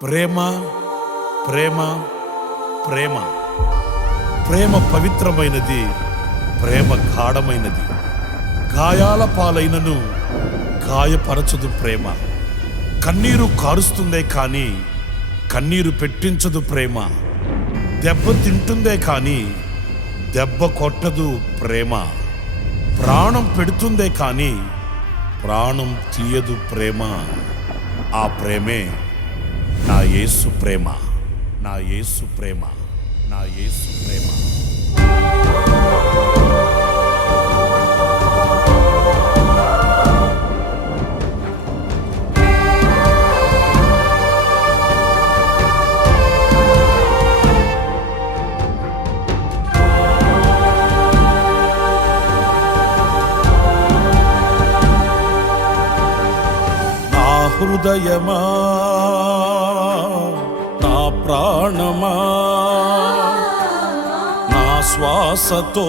ప్రేమ ప్రేమ ప్రేమ ప్రేమ పవిత్రమైనది, ప్రేమ గాఢమైనది. గాయాల పాలైనను గాయపరచదు ప్రేమ. కన్నీరు కారుస్తుందే కానీ కన్నీరు పెట్టించదు ప్రేమ. దెబ్బ తింటుందే కానీ దెబ్బ కొట్టదు ప్రేమ. ప్రాణం పెడుతుందే కానీ ప్రాణం తీయదు ప్రేమ. ఆ ప్రేమే నా యేసు ప్రేమ, నా యేసు ప్రేమ, నా యేసు ప్రేమ. నా హృదయమా, నా ప్రాణమా, నా శ్వాసతో